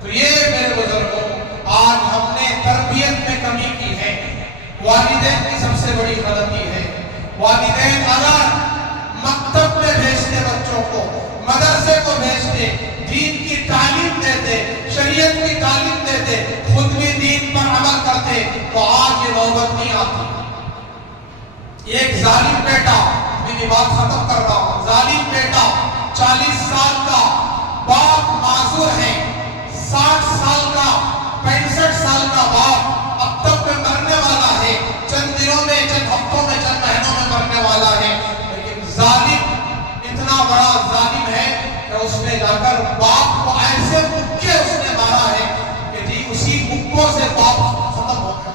تو یہ میرے بزرگوں آج ہم نے تربیت میں کمی کی ہے، والدین کی سب سے بڑی غلطی ہے۔ والدین اگر مکتب میں بھیجتے بچوں کو، مدرسے کو بھیجتے، دین کی تعلیم دیتے، شریعت کی تعلیم دیتے، خود بھی دین پر عمل کرتے تو آج یہ نوبت نہیں آتی۔ ایک ظالم بیٹا، میری بات ختم کر رہا ہوں، ظالم بیٹا 40 سال کا باپ معذور ہے، 60 سال کا 65 سال کا باپ اب تک میں مرنے والا ہے، چند دنوں میں، چند ہفتوں میں، چند مہینوں میں مرنے والا ہے، لیکن ظالم اتنا بڑا ظالم ہے کہ اس نے جا کر باپ کو ایسے مکے اس نے مارا ہے کہ جی اسی مکوں سے باپ ختم ہو گیا،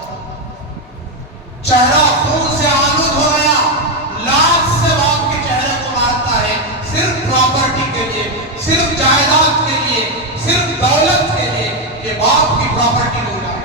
چہرہ خون سے آلود ہو گیا، لاکھ سے باپ کے چہرے کو مارتا ہے، صرف پراپرٹی کے لیے، صرف جائیداد کے لیے، صرف دولت کے لیے، کہ باپ کی پراپرٹی ہو جائے۔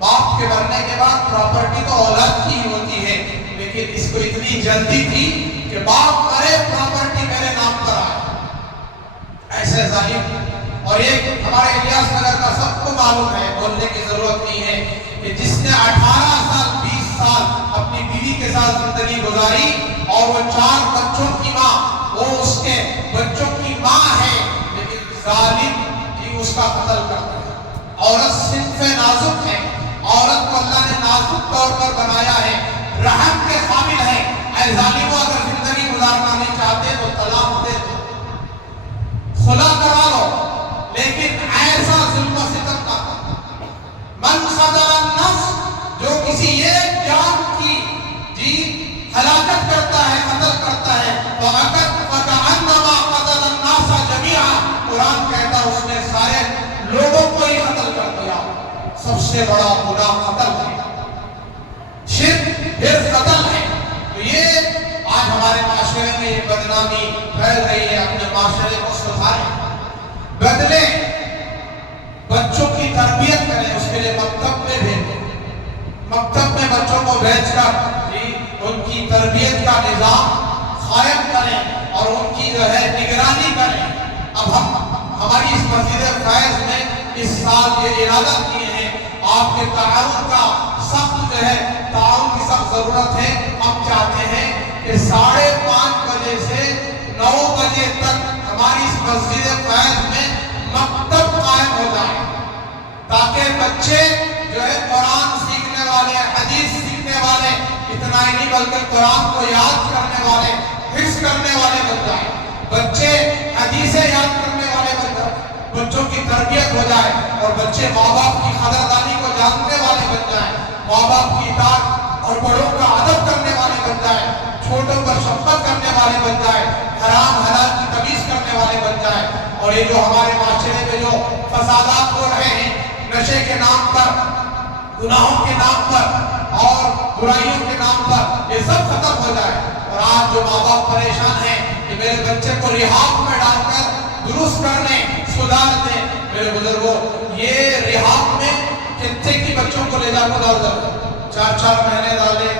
باپ کے مرنے کے بعد پراپرٹی تو اولاد کی ہوتی ہے، لیکن اس کو اتنی جلدی تھی کہ باپ مرے پراپرٹی میرے نام پر آئے، ایسے ظالم۔ اور ایک ہمارے الیاس نگر کا سب کو معلوم ہے، بولنے کی ضرورت نہیں ہے، کہ جس نے 18 سال 20 سال اپنی بیوی کے ساتھ زندگی گزاری اور وہ 4 بچوں کی ماں، وہ اس کے بچوں کی ماں ہے، لیکن ظالم ہی اس کا قتل کرتا ہے۔ عورت صنف نازک ہے، عورت کو اللہ نے نازک طور پر بنایا ہے، رحم کے قابل ہے۔ اے ظالموں، اگر زندگی گزارنا نہیں چاہتے تو طلاق دے دو، خلا کرا لو، لیکن ایسا ظلم و ستم نہ کرو۔ من قتل النفس، جو کسی ایک جان کی ہلاکت کرتا ہے، قتل کرتا ہے، فَكَأَنَّمَا قَتَلَ النَّاسَ جَمِيعًا، قرآن کہتا ہے اس نے سارے لوگوں کو ہی قتل کر دیا۔ سب سے بڑا گناہ قتل ہے، شرک پھر قتل ہے۔ تو یہ آج ہمارے معاشرے میں یہ بدنامی پھیل رہی ہے، اپنے معاشرے کو سدھاریں، بدلیں، بچوں کی تربیت کریں، اس کے لیے مکتب میں بھیجیں، مکتب میں بچوں کو بھیج کر ان کی تربیت کا نظام قائم کریں اور ان کی جو ہے نگرانی کریں۔ اب ہماری اس مسجد فیض میں اس سال یہ ارادہ کیے ہیں، آپ کے تعاون کا سخت جو ہے تعاون کی سخت ضرورت ہے۔ ہم چاہتے ہیں کہ 5:30 بجے سے 9 بجے تک ہماری اس مسجد فیض میں مکتب قائم ہو جائے، تاکہ بچے جو ہے قرآن سیکھنے والے، حدیث سیکھنے والے، اتنا ہی نہیں بلکہ قرآن کو یاد کرنے والے، حفظ کرنے والے بن جائیں، بچے حدیثیں یاد کرنے والے بن جائیں، بچوں کی تربیت ہو جائے اور بچے ماں باپ کی قدردانی کو جاننے والے بن جائیں، ماں باپ کی اطاعت اور بڑوں کا ادب کرنے والے بن جائیں، چھوٹوں پر شفقت کرنے والے بن جائیں، حرام حلال کی تمیز کرنے والے بن جائیں۔ اور یہ جو ہمارے معاشرے میں جو فسادات ہو رہے ہیں، نشے کے نام پر، گناہوں کے نام پر اور برائیوں کے نام پر، یہ سب ختم ہو جائے۔ اور آج جو ماں باپ پریشان ہیں، کہ میرے بچے کو رحاب میں ڈال کر درست کرنے سدھارنے. میرے بزرگوں یہ رحاب میں کتنے کی بچوں کو لے جا کر ڈال دو 4 مہینے ڈالے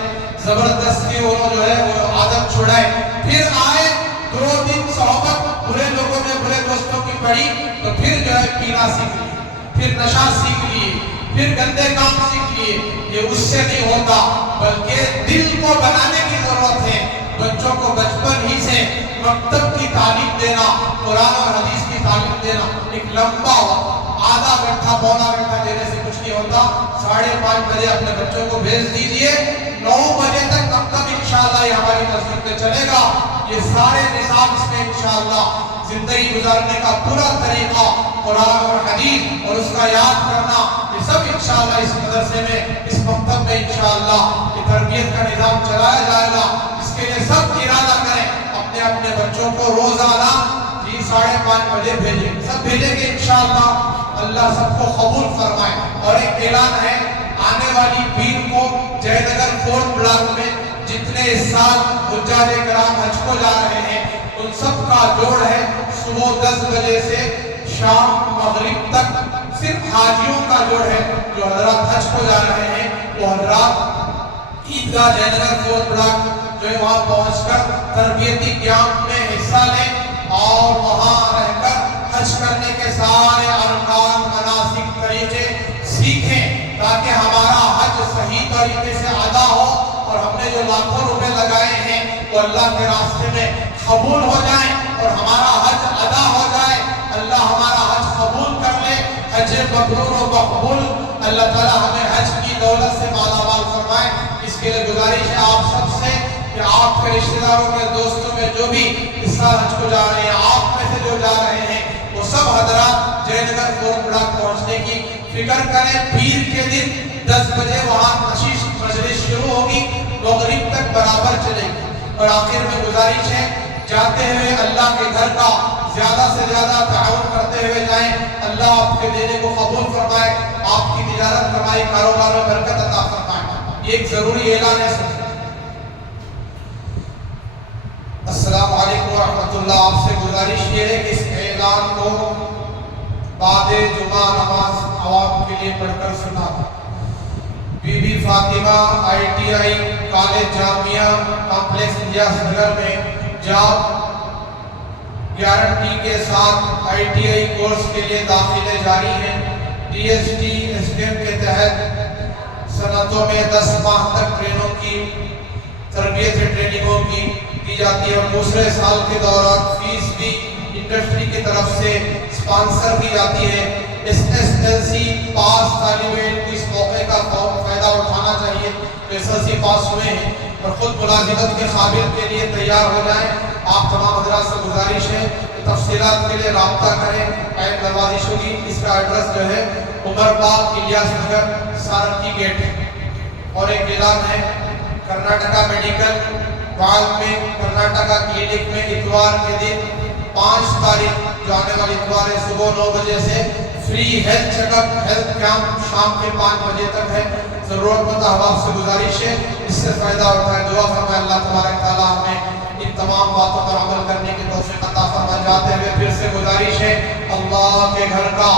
زبردستی انہوں جو ہے وہ عادت چھڑائے. پھر آئے 2 دن صحبت برے لوگوں نے برے دوستوں کی پڑی تو پھر جو ہے پینا سیکھ لیے, پھر نشہ سیکھ لیے, پھر گندے کام سیکھ لیے. یہ اس سے نہیں ہوتا بلکہ دل کو بنانے کی ضرورت ہے. بچوں کو بچپن ہی سے مکتب کی تعلیم دینا, قرآن اور حدیث کی تعلیم دینا. ایک لمبا آدھا گھنٹہ پونا گھنٹہ دینے سے کچھ نہیں ہوتا. 5:30 بجے اپنے بچوں کو بھیج دیجئے, 9 بجے تک مکتب انشاءاللہ یہ ہماری مسجد میں چلے گا. یہ سارے نظام اس میں انشاءاللہ زندگی گزارنے کا پورا طریقہ قرآن اور حدیث اور اس کا یاد کرنا یہ سب انشاءاللہ اس مدرسے میں اس مکتب میں انشاءاللہ یہ تربیت کا نظام چلایا جائے گا. اس کے لیے سب ارادہ کریں اپنے اپنے بچوں کو روزانہ 5:30 بجے بھیجیں. سب بھیجیں گے انشاءاللہ, اللہ سب کو قبول فرمائے. اور ایک اعلان ہے, آنے والی پیر کو جے نگر 4 بلاک میں جتنے اس سال حجاج کرام حج کو جا رہے ہیں ان سب کا جوڑ ہے صبح 10 بجے سے شام مغرب تک. صرف حاجیوں کا جوڑ ہے جو حضرات حج کو جا رہے ہیں. وہ حضرات عیدگاہ جے نگر 4 بلاک جو ہے وہاں پہنچ کر تربیتی کیمپ میں حصہ لیں اور وہاں رہ کر حج کرنے کے سارے ارکان مناسک طریقے سیکھیں تاکہ ہمارا حج صحیح طریقے سے ادا ہو اور ہم نے جو لاکھوں روپے لگائے ہیں وہ اللہ کے راستے میں قبول ہو جائیں اور ہمارا حج ادا ہو جائے. اللہ ہمارا حج قبول کر لے. حج مبرور و مقبول. اللہ تعالی ہمیں حج کی دولت سے مالا مال فرمائے. اس کے لیے گزارش ہے آپ سب سے کہ آپ کے رشتہ داروں کے دوستوں میں جو بھی اس سال حج کو جا رہے ہیں, آپ میں سے جو جا رہے ہیں وہ سب حضرات جے نگر 4 بلاک پہنچنے کی فکر کریں. پیر کے دن 10 بجے وہاں نشست مجلس شروع ہوگی, مغرب تک برابر چلے گی. اور آخر میں گزارش ہے جاتے ہوئے اللہ کے گھر کا زیادہ سے زیادہ تعاون کرتے ہوئے جائیں. اللہ آپ کے دینے کو قبول فرمائے, آپ کی تجارت کمائی کاروبار میں برکت عطا فرمائے. یہ ایک ضروری اعلان ہے. السلام علیکم ورحمۃ اللہ. آپ سے گزارش یہ ہے کہ اس اعلان کو بعد جمعہ نماز عوام کے لیے پڑھ کر سنا. Bibi Fatima ITI college Jamia complex Ilyas Nagar میں جاب گارنٹی کے ساتھ ITI کورس کے لیے داخلے جاری ہیں. DST اسکیم کے تحت صنعتوں میں 10 ماہ تک ٹرینوں کی تربیت ٹریننگوں کی جاتی ہے اور دوسرے سال کے دوران فیس بھی انڈسٹری کی طرف سے اسپانسر کی جاتی ہے. SSLC پاس طالب علم کو اس موقع کا فائدہ اٹھانا چاہیے. SSLC پاس ہوئے ہیں اور خود ملازمت کے قابل کے لیے تیار ہو جائیں. آپ تمام حضرات سے گزارش ہے کہ تفصیلات کے لیے رابطہ کریں. عین نوازش ہوگی. اس کا ایڈریس جو ہے عمر باغ الیاس نگر سارنگی گیٹ. اور ایک اعلان ہے, کرناٹکا میڈیکل بعد میں کرناٹکا کلینک میں اتوار کے دن 5 تاریخ جو آنے والی اتوار ہے صبح 9 بجے سے free health check up health camp شام کے 5 بجے تک ہے. ضرورت مند احباب سے گزارش ہے اس سے فائدہ اٹھائے. دعا فرمائے اللہ تبارک تعالیٰ ہمیں ان تمام باتوں پر عمل کرنے کی توفیق عطا فرمائے. جاتے ہوئے پھر سے گزارش ہے اللہ کے گھر کا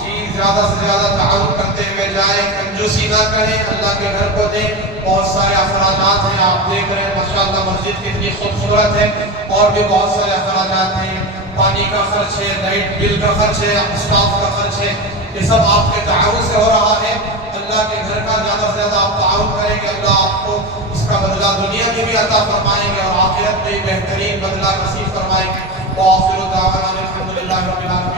چیز زیادہ سے زیادہ تعاون کرتے ہوئے جائیں, کنجوسی نہ کریں, اللہ کے گھر کو دیں. بہت سارے اخراجات ہیں, آپ دیکھ رہے ہیں ماشاءاللہ مسجد کتنی خوبصورت ہے. اور بھی بہت سارے اخراجات ہیں, پانی کا خرچ ہے, لائٹ بل کا خرچ ہے, اسٹاف کا خرچ ہے. یہ سب آپ کے تعاون سے ہو رہا ہے. اللہ کے گھر کا زیادہ سے زیادہ آپ تعاون کریں گے, اللہ آپ کو اس کا بدلہ دنیا میں بھی عطا فرمائیں گے اور آخرت میں بہترین بدلہ نصیب فرمائیں گے. وآخر دعوانا الحمدللہ رب العالمین.